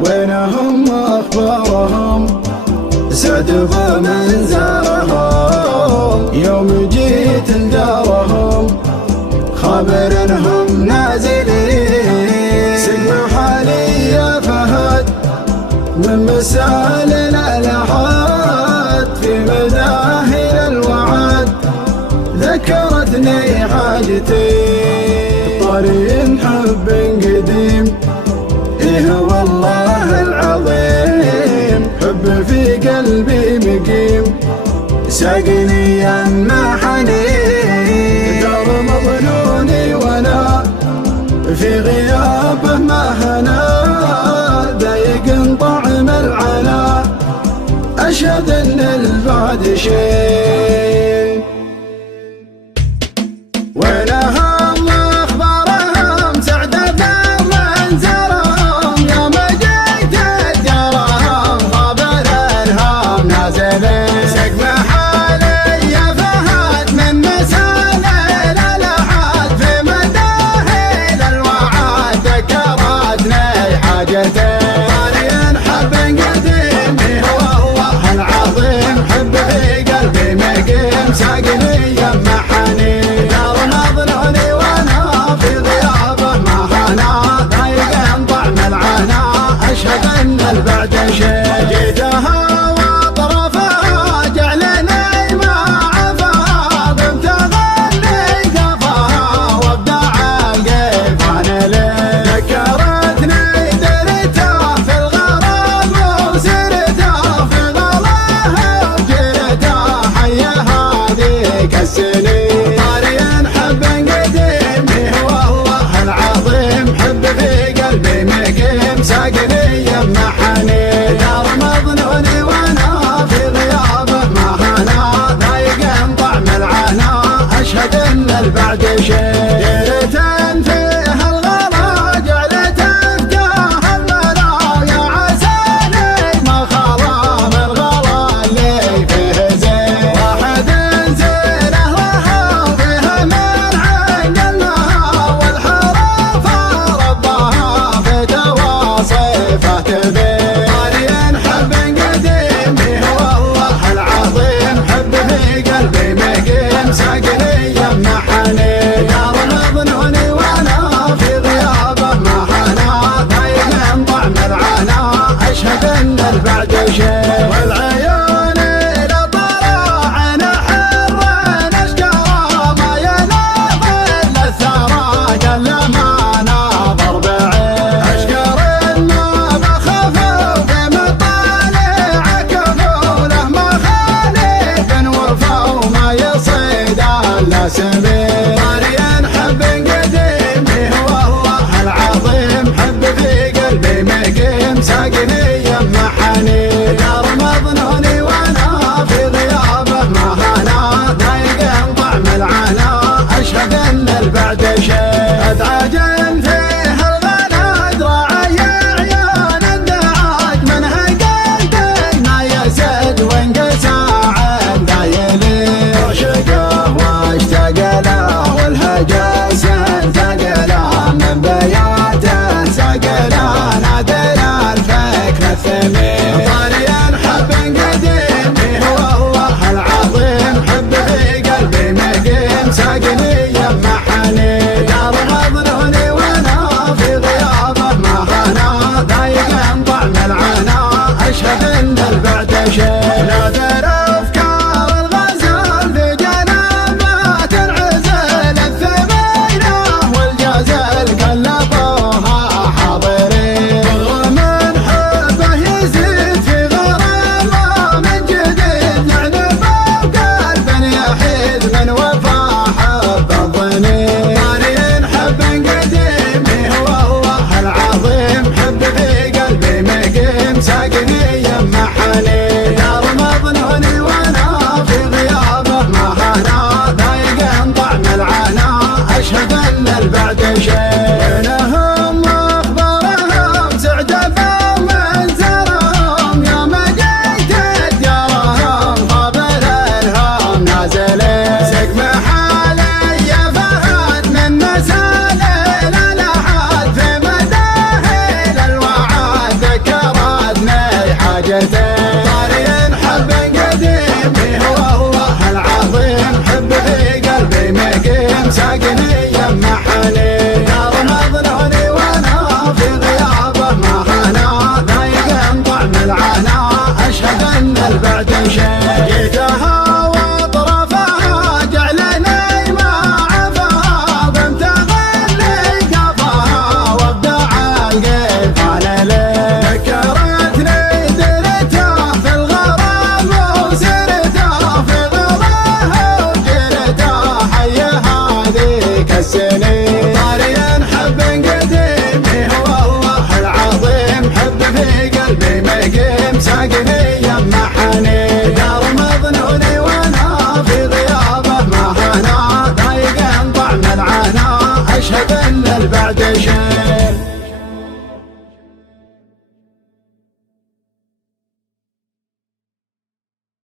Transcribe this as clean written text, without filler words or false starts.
وينهم أخبارهم سعد بمن زارهم يوم جيت لدارهم خبر انهم نازلين سقم حالي يا فهد من مسالنا لحد في مداهن الوعد ذكرتني حاجتي طريق حب قديم إيه والله العظيم حب في قلبي مقيم ساقني يما حنين دار مظنوني وانا في غيابه ما هنا ضايق طعم العنا اشهد ان البعد شيء وينهم اخبارهم سعد بمن زارهم يوم جيت دارهم خبر انهم نازلين سقم حالي يا فهد من مسالين لحد في مداهن الوعد ذكرتني حاجتي طريق حب قديم والله العظيم حب في قلبي مقيم ساقني يما حنين دار مظنوني وانا في غيابه ما هنا ضايق طعم العنا اشهد ان البعد شيء جيتها واطرفها جعلني ما عفا ضمت ظني قفاها وابداع القيفان لي ذكرتني درته في الغرام وسرته في غلاه وجرته حي هذيك السنين طارين حب قديم والله العظيم حب في قلبي مقيم ساقني يما حنين دار مظنوني وانا في غيابه ما هنا ضايق طعم العنا اشهد ان البعد شيء جرة فيها الغلا جعلت افتاه الملا يا عساني ما خلا من غلا اللي فيه زين واحد زينه لها وفيها من عقلها والحرف ربها في تواصفه تبين طارين حب قديم والله العظيم حب في قلبي مقيم ساقني يما حنين دار مظنوني وانا في غيابه ما هنا ضايق طعم العنا اشهد ان البعد شيء والعيون الى طلع عين حر اشكره ما يناظ الا الثرى قل ما ناظر بعين اشكر ما بخف في مطالع كفوله ما خالف وفا وما يصيد الا سبيل طارين حب قديم والله العظيم حب في قلبي مقيم ساقني يما حنين دار مظنوني وانا في غيابه ما هنا ضايق طعم العنا اشهد ان البعد شيء ادعاجن فيها الغلا ادراعي عيون الدعاج منها قلبي ما يسد وانقسى عن دايلي عشقه واشتاق له والهجس انتقى له من بياته ساق له نادر الفكر الثمين طارين حب قديم والله العظيم حب في قلبي مقيم ساقني